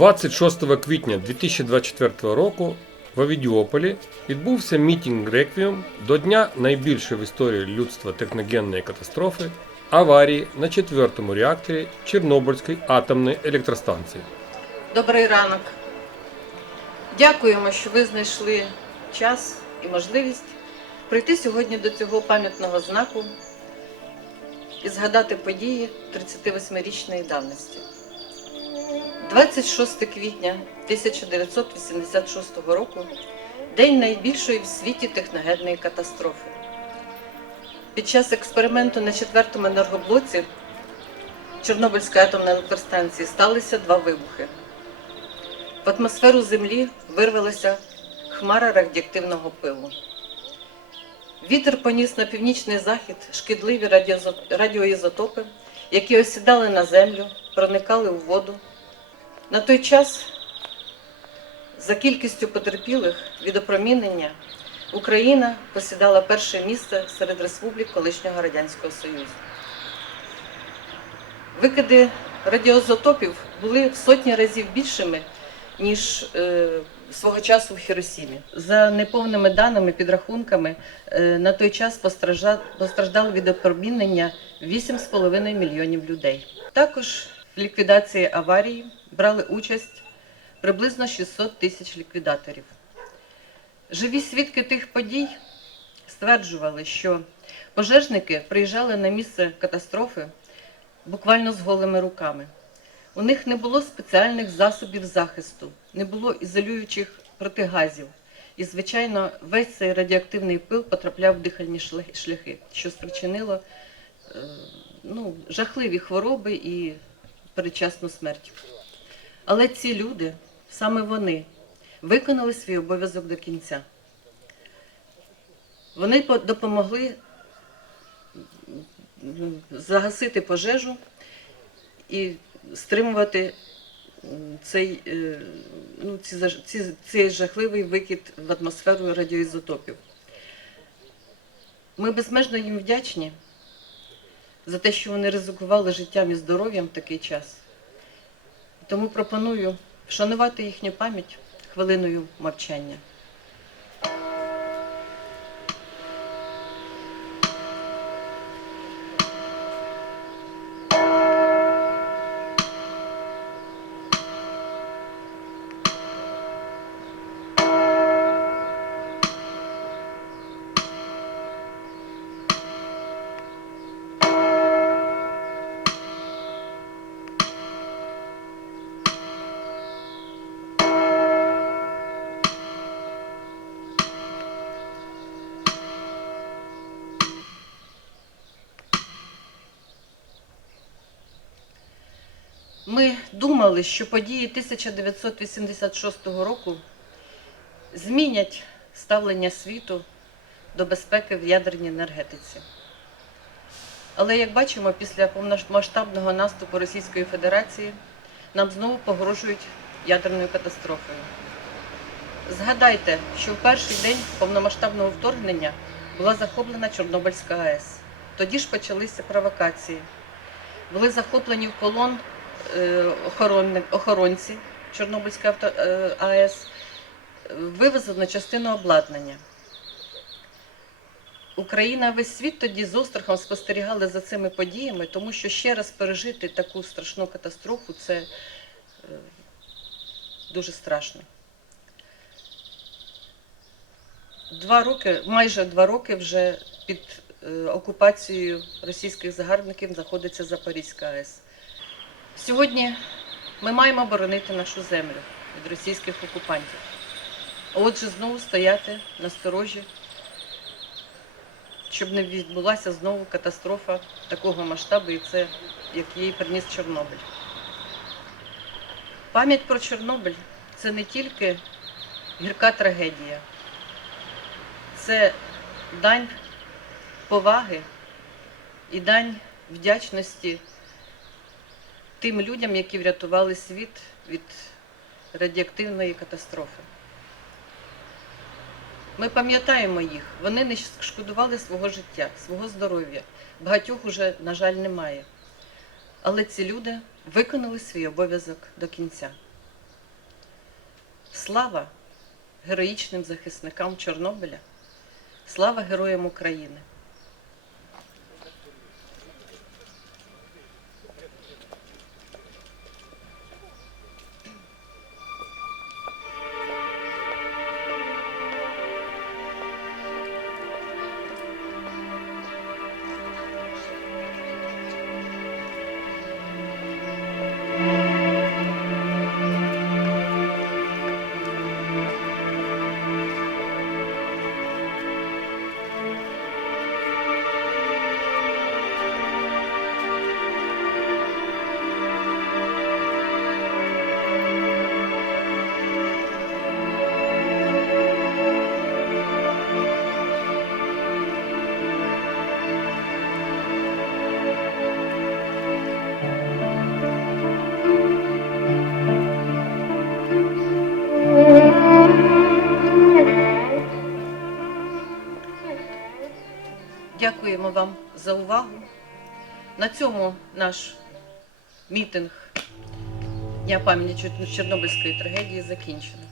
26 квітня 2024 року в Авідіополі відбувся мітінг Реквіум до дня найбільшої в історії людства техногенної катастрофи аварії на четвертому реакторі Чорнобильської атомної електростанції. Добрий ранок. Дякуємо, що ви знайшли час і можливість прийти сьогодні до цього пам'ятного знаку і згадати події 38-річної давності. 26 квітня 1986 року день найбільшої в світі техногенної катастрофи. Під час експерименту на четвертому енергоблоці Чорнобильської атомної електростанції сталися два вибухи. В атмосферу Землі вирвалася хмара радіоактивного пилу. Вітер поніс на північний захід шкідливі радіоізотопи, які осідали на землю, проникали у воду. На той час, за кількістю потерпілих від опромінення, Україна посідала перше місце серед республік колишнього Радянського Союзу. Викиди радіоізотопів були в сотні разів більшими, ніж е, свого часу в Хіросімі. За неповними даними, підрахунками, е, на той час постражда- постраждало від опромінення 8,5 мільйонів людей. Також в ліквідації аварії брали участь приблизно 600 тисяч ліквідаторів. Живі свідки тих подій стверджували, що пожежники приїжджали на місце катастрофи буквально з голими руками. У них не було спеціальних засобів захисту, не було ізолюючих протигазів. І, звичайно, весь цей радіоактивний пил потрапляв в дихальні шляхи, що спричинило е, ну, жахливі хвороби і передчасну смерть. Але ці люди, саме вони, виконали свій обов'язок до кінця. Вони по- допомогли загасити пожежу і стримувати цей, е, ну, ці, цей жахливий викид в атмосферу радіоізотопів. Ми безмежно їм вдячні за те, що вони ризикували життям і здоров'ям в такий час. Тому пропоную вшанувати їхню пам'ять хвилиною мовчання. Думали, що події 1986 року змінять ставлення світу до безпеки в ядерній енергетиці. Але як бачимо, після повномасштабного наступу Російської Федерації нам знову погрожують ядерною катастрофою. Згадайте, що в перший день повномасштабного вторгнення була захоплена Чорнобильська АЕС. Тоді ж почалися провокації. Були захоплені в полон охоронці Чорнобильської е, АЕС, вивезено частину обладнання. Україна, весь світ тоді з острахом спостерігали за цими подіями, тому що ще раз пережити таку страшну катастрофу це е, дуже страшно. Два роки, майже два роки вже під е, окупацією російських загарбників знаходиться Запорізька АЕС. Сьогодні ми маємо боронити нашу землю від російських окупантів. А Отже, знову стояти на сторожі, щоб не відбулася знову катастрофа такого масштабу, і це як її приніс Чорнобиль. Пам'ять про Чорнобиль це не тільки гірка трагедія, це дань поваги і дань вдячності тим людям, які врятували світ від радіоактивної катастрофи. Ми пам'ятаємо їх, вони не шкодували свого життя, свого здоров'я. Багатьох уже, на жаль, немає. Але ці люди виконали свій обов'язок до кінця. Слава героїчним захисникам Чорнобиля, слава героям України. Дякуємо вам за увагу. На цьому наш мітинг Дня пам'яті Чорнобильської трагедії закінчено.